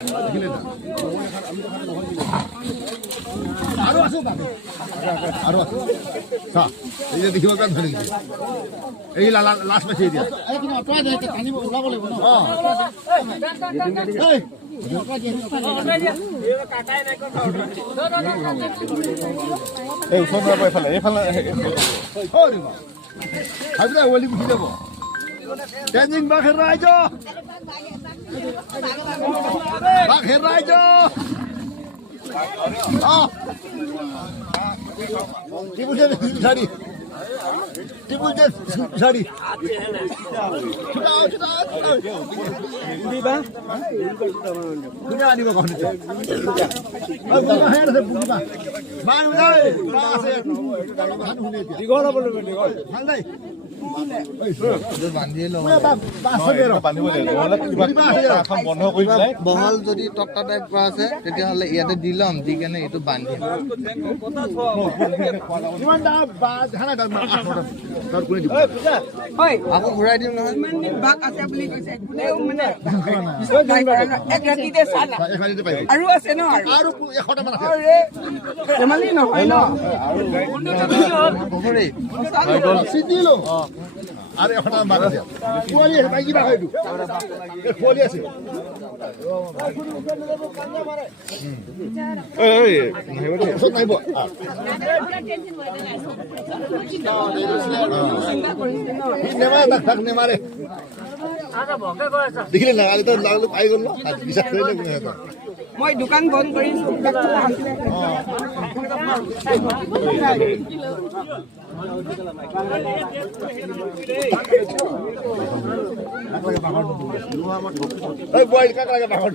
আৰু আছো আৰু আছো চা এই যে দেখিব কান ধৰি এই লাষ্ট পাইছে এতিয়া এই কিন্তু অটৰা দে পানী ওলাব লাগিব ন এই ওচৰত যাব এইফালে অৰে বা হাইব্ৰা ওলি গুচি যাব টেনিং বাঘের রাইজ বাঘের রাইজ কি বুঝে শাড়ি কি বুঝে শাড়ি আনিব বহল যদি টক্টা টাইপ কৰা আছে তেতিয়াহ'লে ইয়াতে দি ল'ম দি কেনে এইটো বান্ধিম আকৌ ঘূৰাই দিম নহয় আৰু আছে ন আৰু 100টা মান আছে ধেমালি নহয় ন চিটিলো আৰু 100টা মান আছে কুৱালি আছে কিবা হয় এইটো কুৱালি আছে নাহিব নেমাৰে দেখিলে না পাই গ'ল বিশ্বাস কৰিলে মই দোকান বন্ধ কৰিছো কাষৰ